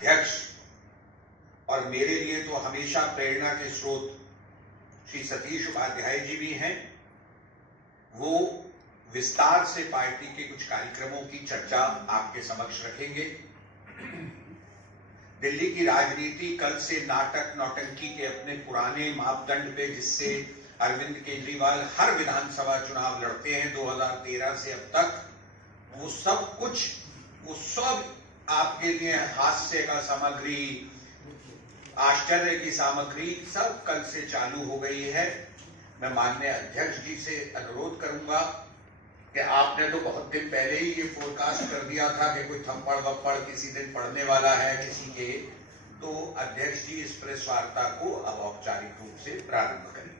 अध्यक्ष और मेरे लिए तो हमेशा प्रेरणा के स्रोत श्री सतीश उपाध्याय जी भी हैं। वो विस्तार से पार्टी के कुछ कार्यक्रमों की चर्चा आपके समक्ष रखेंगे। दिल्ली की राजनीति कल से नाटक नौटंकी के अपने पुराने मापदंड पे, जिससे अरविंद केजरीवाल हर विधानसभा चुनाव लड़ते हैं 2013 से अब तक, वो सब आपके लिए हास्य का सामग्री, आश्चर्य की सामग्री सब कल से चालू हो गई है। मैं माननीय अध्यक्ष जी से अनुरोध करूंगा कि आपने तो बहुत दिन पहले ही ये फोरकास्ट कर दिया था कि कोई थप्पड़ वप्पड़ किसी दिन पड़ने वाला है किसी के, तो अध्यक्ष जी इस प्रेस वार्ता को अब औपचारिक रूप से प्रारंभ करेंगे।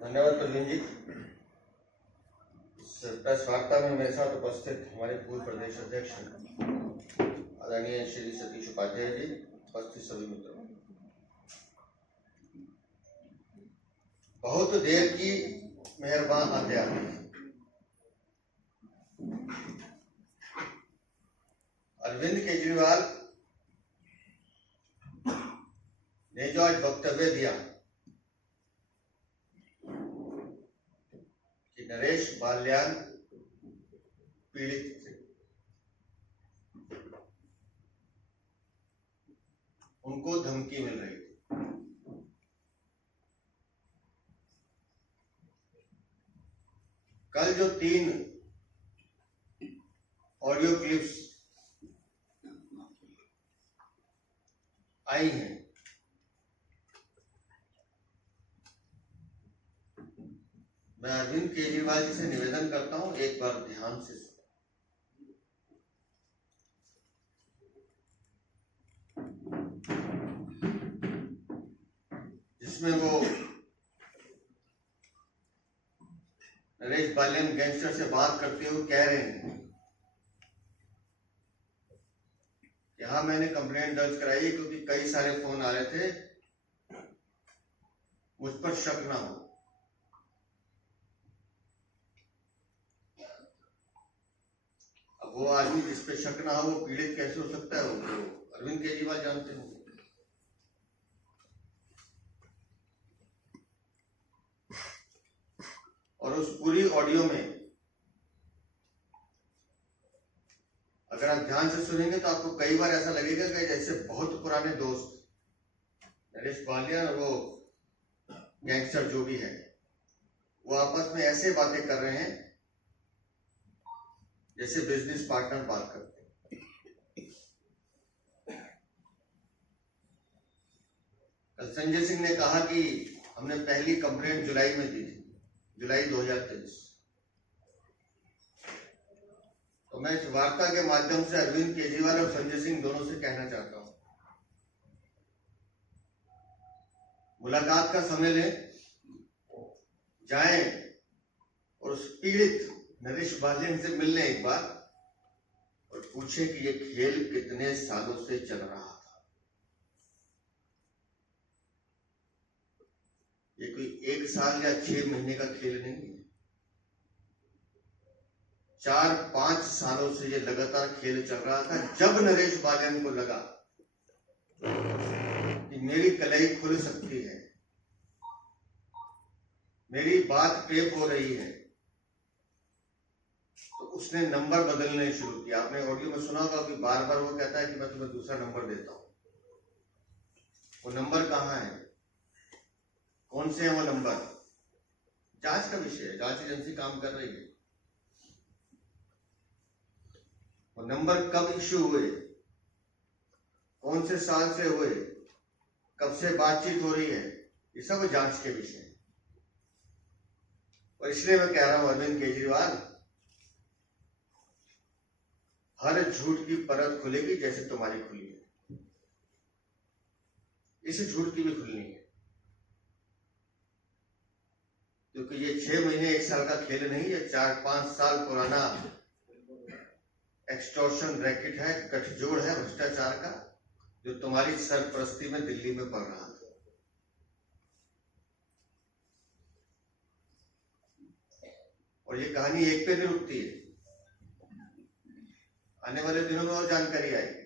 धन्यवाद प्रवीण जी। इस प्रेस वार्ता में मेरे साथ उपस्थित हमारे पूर्व प्रदेश अध्यक्ष आदरणीय श्री सतीश उपाध्याय जी, उपस्थित सभी मित्रों, बहुत देर की मेहरबान अध्यात्म अरविंद केजरीवाल ने जो आज वक्तव्य दिया कि नरेश बाल्यान पीड़ित थे, उनको धमकी मिल रही थी। कल जो 3 ऑडियो क्लिप्स आई हैं, मैं अरविंद केजरीवाल जी से निवेदन करता हूं, एक बार ध्यान से सुनो। जिसमें वो नरेश बालियान गैंगस्टर से बात करते हुए कह रहे हैं कि हाँ, मैंने कंप्लेंट दर्ज कराई क्योंकि कई सारे फोन आ रहे थे, मुझ पर शक ना हो। अब वो आदमी जिस पे शक ना हो वो पीड़ित कैसे हो सकता है, वो तो अरविंद केजरीवाल जानते हैं। और उस पूरी ऑडियो में अगर आप ध्यान से सुनेंगे तो आपको कई बार ऐसा लगेगा कि जैसे बहुत पुराने दोस्त नरेश बालियान और वो गैंगस्टर जो भी है, वो आपस में ऐसे बातें कर रहे हैं जैसे बिजनेस पार्टनर बात करते हैं। कल संजय सिंह ने कहा कि हमने पहली कंप्लेंट जुलाई में दी थी, जुलाई 2023। तो मैं इस वार्ता के माध्यम से अरविंद केजरीवाल और संजय सिंह दोनों से कहना चाहता हूं, मुलाकात का समय लें, जाएं और उस पीड़ित नरेश बालियान से मिलने एक बार और पूछें कि ये खेल कितने सालों से चल रहा था। ये कोई 1 साल या 6 महीने का खेल नहीं है, 4-5 सालों से ये लगातार खेल चल रहा था। जब नरेश बालियान को लगा कि मेरी कलाई खुल सकती है, मेरी बात टेप हो रही है, तो उसने नंबर बदलने शुरू किया। आपने ऑडियो में सुना होगा कि बार बार वो कहता है कि मैं तुम्हें दूसरा नंबर देता हूं। वो नंबर कहां है, कौन से है वो नंबर, जांच का विषय है, जांच एजेंसी काम कर रही है। वो नंबर कब इश्यू हुए, कौन से साल से हुए, कब से बातचीत हो रही है, ये सब जांच के विषय है। और इसलिए मैं कह रहा हूं अरविंद केजरीवाल, हर झूठ की परत खुलेगी जैसे तुम्हारी खुली है, इस झूठ की भी खुलनी है। क्योंकि ये 6 महीने 1 साल का खेल नहीं है, 4-5 साल पुराना एक्सटॉर्शन रैकेट है, गठजोड़ है भ्रष्टाचार का, जो तुम्हारी सरपरस्ती में दिल्ली में पड़ रहा था। और ये कहानी एक पे नहीं रुकती है। आने वाले दिनों में और जानकारी आएगी।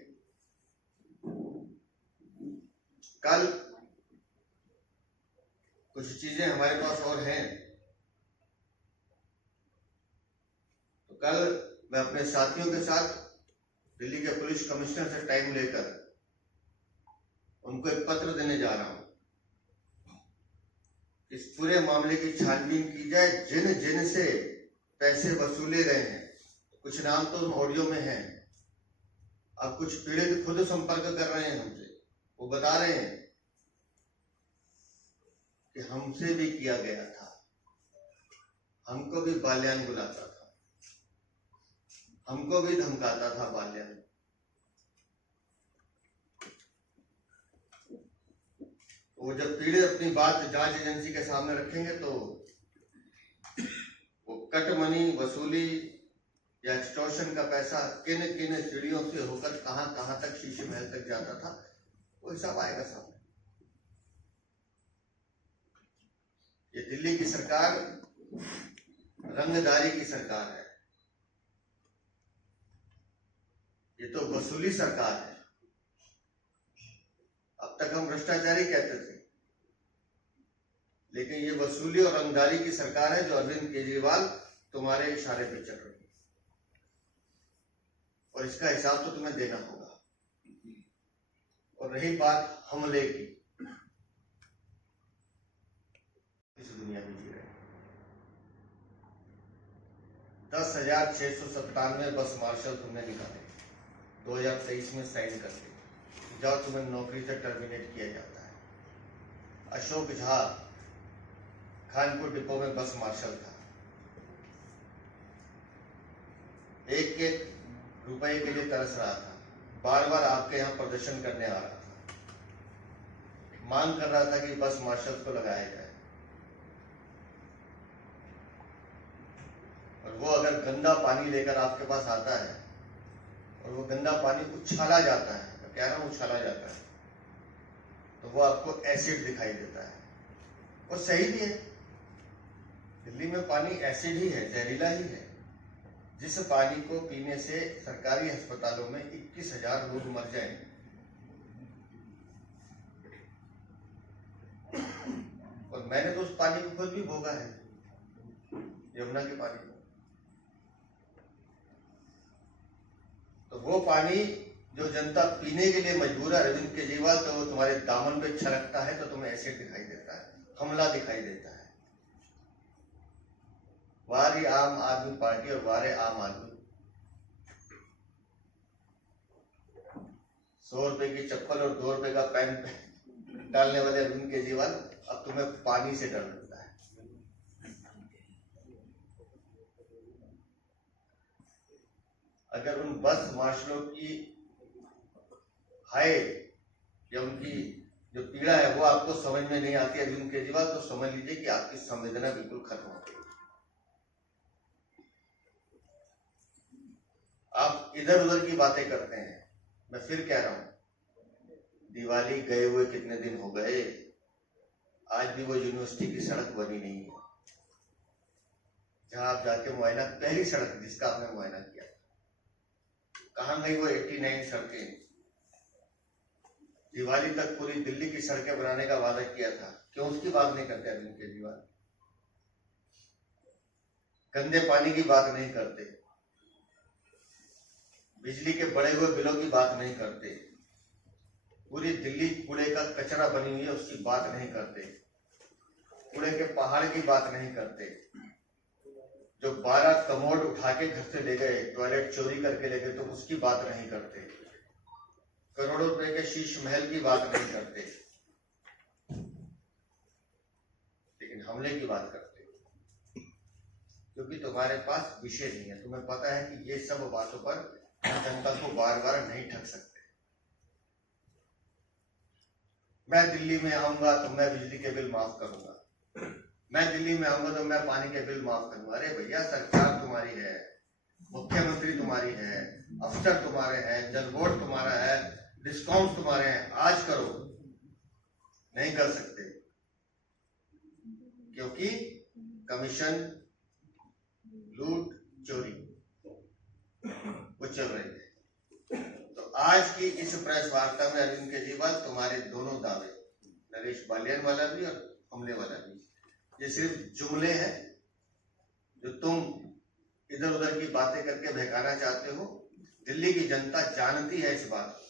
कल कुछ चीजें हमारे पास और हैं, तो कल मैं अपने साथियों के साथ दिल्ली के पुलिस कमिश्नर से टाइम लेकर उनको एक पत्र देने जा रहा हूं। इस पूरे मामले की छानबीन की जाए, जिन जिन से पैसे वसूले गए हैं। कुछ नाम तो ऑडियो में हैं। अब कुछ पीड़ित खुद संपर्क कर रहे हैं हमसे, वो बता रहे हैं कि हमसे भी किया गया था, हमको भी बाल्यान बुलाता था, हमको भी धमकाता था बाल्यान। वो जब पीड़ित अपनी बात जांच एजेंसी के सामने रखेंगे तो वो कट मनी वसूली या एक्सटॉर्शन का पैसा किन किन सीढ़ियों से होकर कहां कहां तक शीशे महल तक जाता था, वो हिसाब आएगा सामने। ये दिल्ली की सरकार रंगदारी की सरकार है, ये तो वसूली सरकार है। अब तक हम भ्रष्टाचारी कहते थे, लेकिन ये वसूली और रंगदारी की सरकार है जो अरविंद केजरीवाल तुम्हारे इशारे पे चल रही है, और इसका हिसाब तो तुम्हें देना होगा। और रही बात हमले की, इस दुनिया में जी रहे 10,697 बस मार्शल तुमने निकाले 2023 में साइन करके, जाओ तुम्हें नौकरी से टर्मिनेट किया जाता है। अशोक झा खानपुर डिपो में बस मार्शल था, एक एक रुपए के लिए तरस रहा था, बार बार आपके यहाँ प्रदर्शन करने आ रहा था, मांग कर रहा था कि बस मार्शल को लगाया जाए। और वो अगर गंदा पानी लेकर आपके पास आता है और वो गंदा पानी उछाला जाता है, तो क्या नाम उछाला जाता है, तो वो आपको एसिड दिखाई देता है। और सही भी है, दिल्ली में पानी एसिड ही है, जहरीला ही है। जिस पानी को पीने से सरकारी अस्पतालों में 21,000 लोग मर जाएं, और मैंने तो उस पानी को खुद भी भोगा है, यमुना के पानी को। तो वो पानी जो जनता पीने के लिए मजबूर है अरविंद केजरीवाल, तो वो तुम्हारे दामन पे छलकता है तो तुम्हें एसिड दिखाई देता है, हमला दिखाई देता है। वारी आम आदमी पार्टी और वारे आम आदमी। 100 रुपए की चप्पल और 2 रुपए का पैन डालने वाले अरविंद केजरीवाल, अब तुम्हें पानी से डर लगता है। अगर उन बस मार्शलों की हाय या उनकी जो पीड़ा है वो आपको समझ में नहीं आती अरविंद केजरीवाल, तो समझ लीजिए कि आपकी संवेदना बिल्कुल खत्म हो गई। आप इधर उधर की बातें करते हैं। मैं फिर कह रहा हूं, दिवाली गए हुए कितने दिन हो गए, आज भी वो यूनिवर्सिटी की सड़क बनी नहीं है जहां आप जाके मुआयना, पहली सड़क जिसका आपने मुआयना किया, कहां गई वो 89 सड़कें? दिवाली तक पूरी दिल्ली की सड़कें बनाने का वादा किया था, क्यों उसकी बात नहीं करते अरविंद केजरीवाल? गंदे पानी की बात नहीं करते, बिजली के बढ़े हुए बिलों की बात नहीं करते, पूरी दिल्ली कूड़े का कचरा बनी हुई है उसकी बात नहीं करते, कूड़े के पहाड़ की बात नहीं करते, जो 12 कमोड उठा के घर से ले गए, टॉयलेट चोरी करके ले गए, तो उसकी बात नहीं करते, करोड़ों रुपए के शीश महल की बात नहीं करते, लेकिन हमले की बात करते, क्योंकि तुम्हारे पास विषय नहीं है। तुम्हें पता है कि ये सब बातों पर जनता को बार बार नहीं ठग सकते। मैं दिल्ली में आऊंगा तो मैं बिजली के बिल माफ करूंगा, मैं दिल्ली में आऊंगा तो मैं पानी के बिल माफ करूंगा। अरे भैया, सरकार तुम्हारी है, मुख्यमंत्री तुम्हारी है, अफसर तुम्हारे हैं, जल बोर्ड तुम्हारा है, डिस्काउंट तुम्हारे हैं, आज करो। नहीं कर सकते क्योंकि कमीशन, लूट, चोरी वो चल रही है। आज की इस प्रेस वार्ता में अरविंद केजरीवाल तुम्हारे दोनों दावे, नरेश बालियान वाला भी और हमले वाला भी, ये सिर्फ जुमले हैं जो तुम इधर उधर की बातें करके बहकाना चाहते हो। दिल्ली की जनता जानती है इस बात को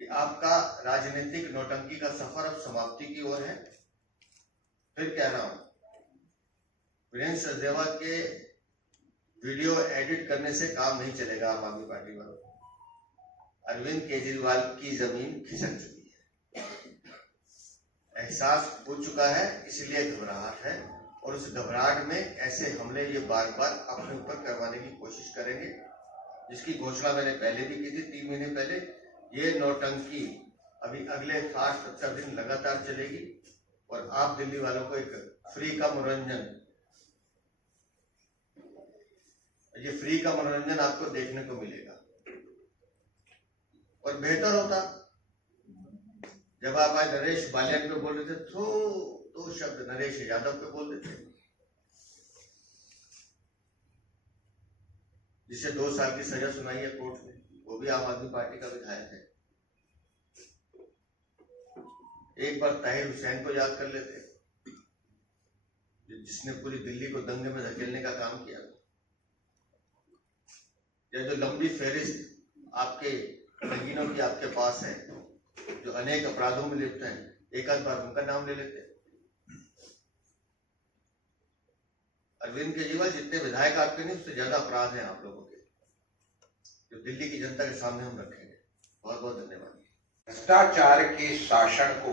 कि आपका राजनीतिक नौटंकी का सफर अब समाप्ति की ओर है। फिर कह रहा हूं, वीरेंद्र सचदेवा के वीडियो एडिट करने से काम नहीं चलेगा आम आदमी पार्टी वालों। अरविंद केजरीवाल की जमीन खिसक चुकी है, एहसास हो चुका है, इसलिए घबराहट है और उस घबराहट में ऐसे हमले ये बार बार अपने ऊपर करवाने की कोशिश करेंगे, जिसकी घोषणा मैंने पहले भी की थी 3 महीने पहले। ये नौटंकी अभी अगले 60-70 दिन लगातार चलेगी और आप दिल्ली वालों को एक फ्री का मनोरंजन, ये फ्री का मनोरंजन आपको देखने को मिलेगा। और बेहतर होता जब आप आज नरेश बालियान पे बोल रहे थे तो 2 शब्द नरेश यादव पे बोल देते, जिसे 2 साल की सजा सुनाई है कोर्ट ने, वो भी आम आदमी पार्टी का विधायक है। एक बार ताहिर हुसैन को याद कर लेते, जिसने पूरी दिल्ली को दंगे में धकेलने का काम किया। यह जो लंबी फहरिस्त आपके रंगीनों की आपके पास है, जो अनेक अपराधों में लिप्त हैं, एक आध बार उनका नाम ले लेते। अरविंद केजरीवाल जितने विधायक आपके नहीं, उससे ज्यादा अपराध हैं आप लोगों के, जो दिल्ली की जनता के सामने हम रखेंगे। बहुत बहुत धन्यवाद। भ्रष्टाचार के शासन को,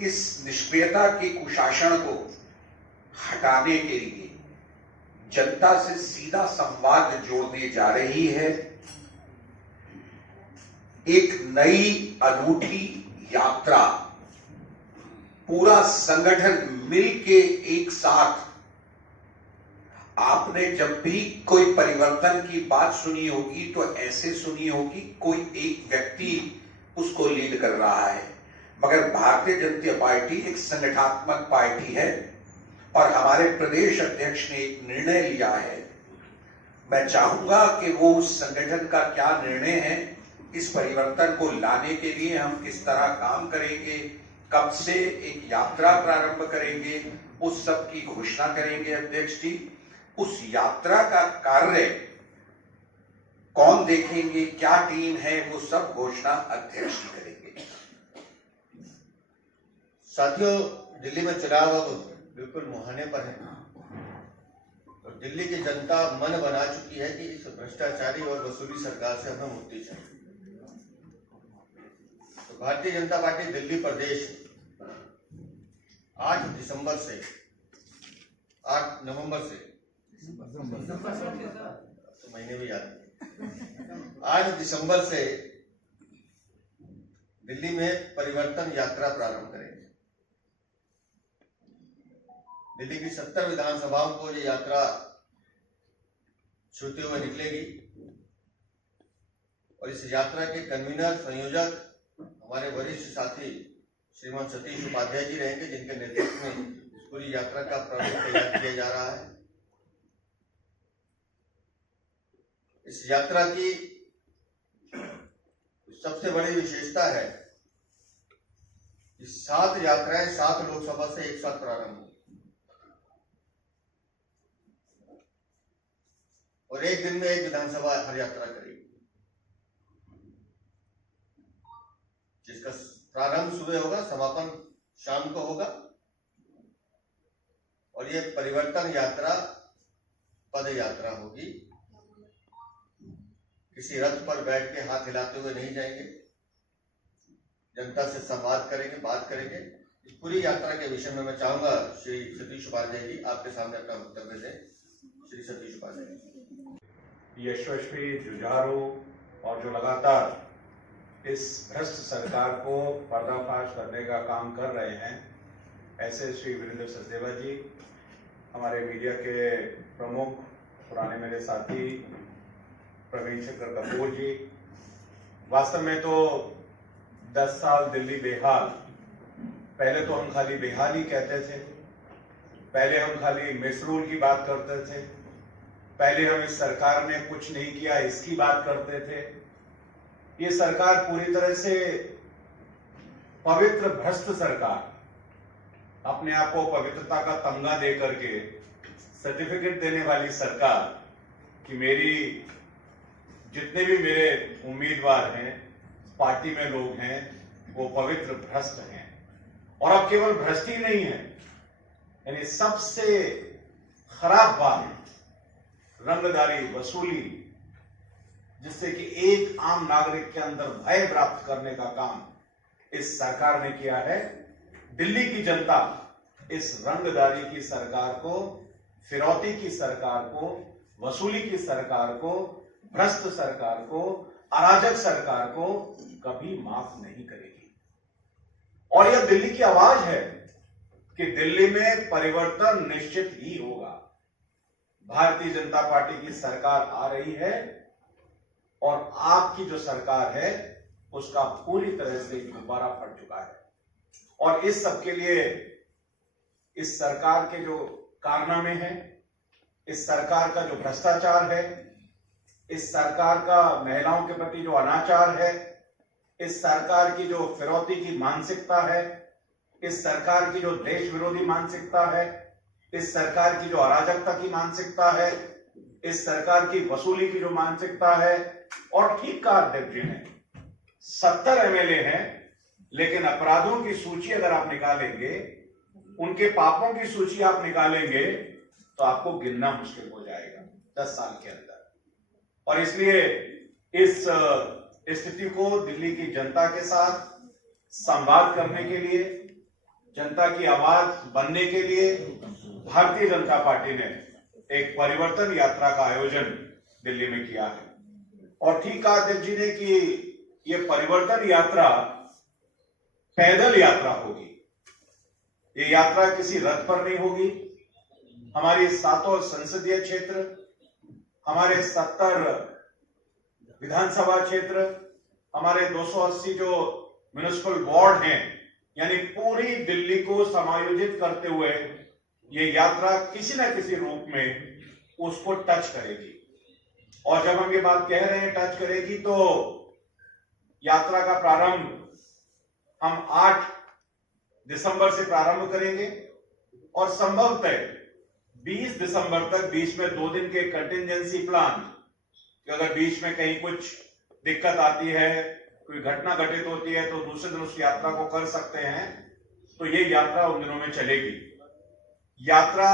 इस निष्क्रियता के कुशासन को हटाने के लिए जनता से सीधा संवाद जोड़ने जा रही है। एक नई अनूठी यात्रा, पूरा संगठन मिलके एक साथ। आपने जब भी कोई परिवर्तन की बात सुनी होगी तो ऐसे सुनी होगी, कोई एक व्यक्ति उसको लीड कर रहा है, मगर भारतीय जनता पार्टी एक संगठनात्मक पार्टी है और हमारे प्रदेश अध्यक्ष ने एक निर्णय लिया है। मैं चाहूंगा कि वो उस संगठन का क्या निर्णय है, इस परिवर्तन को लाने के लिए हम किस तरह काम करेंगे, कब से एक यात्रा प्रारंभ करेंगे, उस सब की घोषणा करेंगे अध्यक्ष जी। उस यात्रा का कार्य कौन देखेंगे, क्या टीम है, वो सब घोषणा अध्यक्ष जी करेंगे। साथियों, दिल्ली में चुनाव अब बिल्कुल मुहाने पर है और दिल्ली की जनता मन बना चुकी है कि इस भ्रष्टाचारी और वसूली सरकार से हमें मुक्ति चाहिए। तो भारतीय जनता पार्टी दिल्ली प्रदेश 8 दिसंबर से 8 नवंबर से, तो महीने भी याद नहीं, 8 दिसंबर से दिल्ली में परिवर्तन यात्रा प्रारंभ करेंगे। दिल्ली की 70 विधानसभाओं को ये यात्रा छूते हुए निकलेगी और इस यात्रा के कन्वीनर, संयोजक हमारे वरिष्ठ साथी श्रीमान सतीश उपाध्याय जी रहेंगे, जिनके नेतृत्व में इस पूरी यात्रा का प्रारूप तैयार किया जा रहा है। इस यात्रा की सबसे बड़ी विशेषता है कि 7 यात्राएं 7 लोकसभा से एक साथ प्रारंभ होंगी और एक दिन में एक विधानसभा हर यात्रा करेगी, जिसका प्रारंभ सुबह होगा, समापन शाम को होगा। और ये परिवर्तन यात्रा पद यात्रा होगी। किसी रथ पर बैठ के हाथ हिलाते हुए नहीं जाएंगे, जनता से संवाद करेंगे, बात करेंगे। इस पूरी यात्रा के विषय में मैं चाहूंगा श्री सतीश उपाध्याय जी आपके सामने अपना वक्तव्य दें। श्री सतीश उपाध्याय जी। यशस्वी जुझारू और जो लगातार इस भ्रष्ट सरकार को पर्दाफाश करने का काम कर रहे हैं, ऐसे श्री वीरेंद्र सचदेवा जी, हमारे मीडिया के प्रमुख, पुराने मेरे साथी प्रवीण शंकर कपूर जी। वास्तव में तो 10 साल दिल्ली बेहाल, पहले तो हम खाली बेहाल ही कहते थे, पहले हम खाली मिसरूल की बात करते थे, पहले हम इस सरकार ने कुछ नहीं किया इसकी बात करते थे। ये सरकार पूरी तरह से पवित्र भ्रष्ट सरकार, अपने आप को पवित्रता का तमगा दे करके सर्टिफिकेट देने वाली सरकार कि मेरी जितने भी मेरे उम्मीदवार हैं, पार्टी में लोग हैं, वो पवित्र भ्रष्ट हैं। और अब केवल भ्रष्ट ही नहीं है, यानी सबसे खराब बात रंगदारी वसूली, जिससे कि एक आम नागरिक के अंदर भय प्राप्त करने का काम इस सरकार ने किया है। दिल्ली की जनता इस रंगदारी की सरकार को, फिरौती की सरकार को, वसूली की सरकार को, भ्रष्ट सरकार को, अराजक सरकार को कभी माफ नहीं करेगी। और यह दिल्ली की आवाज है कि दिल्ली में परिवर्तन निश्चित ही होगा। भारतीय जनता पार्टी की सरकार आ रही है और आपकी जो सरकार है उसका पूरी तरह से गुब्बारा फट चुका है। और इस सब के लिए इस सरकार के जो कारनामे हैं, इस सरकार का जो भ्रष्टाचार है, इस सरकार का महिलाओं के प्रति जो अनाचार है, इस सरकार की जो फिरौती की मानसिकता है, इस सरकार की जो देश विरोधी मानसिकता है, इस सरकार की जो अराजकता की मानसिकता है, इस सरकार की वसूली की जो मानसिकता है। और ठीक कहा अध्यक्ष जी ने, 70 एमएलए हैं, लेकिन अपराधों की सूची अगर आप निकालेंगे, उनके पापों की सूची आप निकालेंगे तो आपको गिनना मुश्किल हो जाएगा 10 साल के अंदर। और इसलिए इस स्थिति को दिल्ली की जनता के साथ संवाद करने के लिए, जनता की आवाज बनने के लिए भारतीय जनता पार्टी ने एक परिवर्तन यात्रा का आयोजन दिल्ली में किया है। और ठीक कहा अध्यक्ष जी ने कि यह परिवर्तन यात्रा पैदल यात्रा होगी। ये यात्रा किसी रथ पर नहीं होगी। हमारी 7 संसदीय क्षेत्र, हमारे 70 विधानसभा क्षेत्र, हमारे 280 जो म्युनिसिपल वार्ड हैं, यानी पूरी दिल्ली को समायोजित करते हुए ये यात्रा किसी न किसी रूप में उसको टच करेगी। और जब हम ये बात कह रहे हैं टच करेगी, तो यात्रा का प्रारंभ हम 8 दिसंबर से प्रारंभ करेंगे और संभवतः 20 दिसंबर तक बीच में 2 दिन के कंटिजेंसी प्लान, कि अगर बीच में कहीं कुछ दिक्कत आती है, कोई घटना घटित होती है, तो दूसरे दिन उस यात्रा को कर सकते हैं। तो ये यात्रा उन दिनों में चलेगी। यात्रा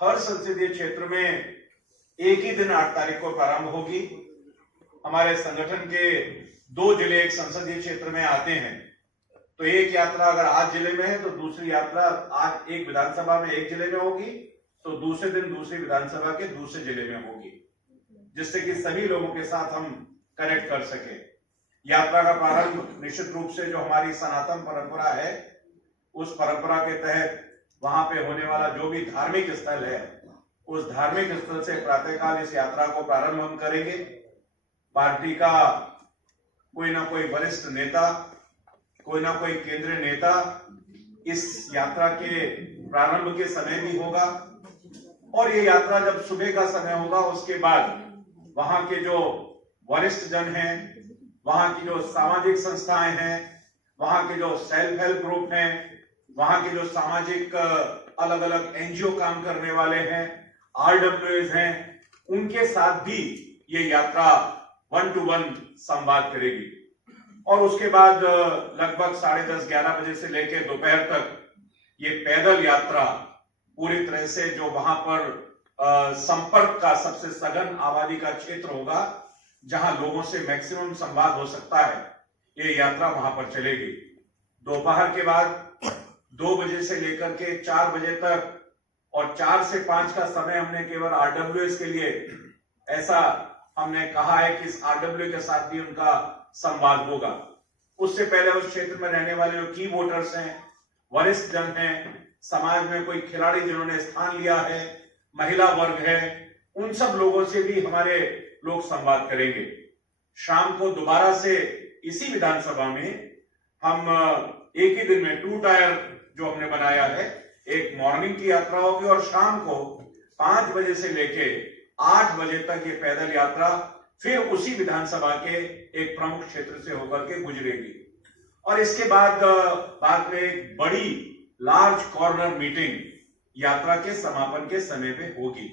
हर संसदीय क्षेत्र में एक ही दिन 8 तारीख को प्रारंभ होगी। हमारे संगठन के 2 जिले एक संसदीय क्षेत्र में आते हैं, तो एक यात्रा अगर आज जिले में है तो दूसरी यात्रा आज एक विधानसभा में एक जिले में होगी, तो दूसरे दिन दूसरी विधानसभा के दूसरे जिले में होगी, जिससे कि सभी लोगों के साथ हम कनेक्ट कर सके। यात्रा का प्रारंभ निश्चित रूप से जो हमारी सनातन परंपरा है, उस परंपरा के तहत वहां पे होने वाला जो भी धार्मिक स्थल है, उस धार्मिक स्थल से प्रातःकाल इस यात्रा को प्रारंभ हम करेंगे। पार्टी का कोई ना कोई वरिष्ठ नेता, कोई ना कोई केंद्रीय नेता इस यात्रा के प्रारंभ के समय भी होगा। और ये यात्रा जब सुबह का समय होगा, उसके बाद वहां के जो वरिष्ठ जन हैं, वहां की जो सामाजिक संस्थाएं हैं, वहां के जो सेल्फ हेल्प ग्रुप हैं, वहां के जो सामाजिक अलग अलग एनजीओ काम करने वाले हैं, आरडब्ल्यूएस हैं, उनके साथ भी ये यात्रा 1 to 1 संवाद करेगी। और उसके बाद लगभग 10:30-11 बजे से लेकर दोपहर तक ये पैदल यात्रा पूरी तरह से जो वहां पर संपर्क का सबसे सघन आबादी का क्षेत्र होगा, जहां लोगों से मैक्सिमम संवाद हो सकता है, ये यात्रा वहां पर चलेगी। दोपहर के बाद 2 बजे से लेकर के 4 बजे तक और 4 से 5 का समय हमने केवल आरडब्ल्यूएस के लिए ऐसा हमने कहा है कि इस आरडब्ल्यू के साथ भी उनका संवाद होगा। उससे पहले उस क्षेत्र में रहने वाले जो की वोटर्स हैं, वरिष्ठ जन हैं, समाज में कोई खिलाड़ी जिन्होंने स्थान लिया है, महिला वर्ग है, उन सब लोगों से भी हमारे लोग संवाद करेंगे। शाम को दोबारा से इसी विधानसभा में हम एक ही दिन में 2 टायर जो हमने बनाया है, एक मॉर्निंग की यात्रा होगी और शाम को 5 बजे से लेके 8 बजे तक ये पैदल यात्रा फिर उसी विधानसभा के एक प्रमुख क्षेत्र से होकर के गुजरेगी और इसके बाद में एक बड़ी लार्ज कॉर्नर मीटिंग यात्रा के समापन के समय पे होगी।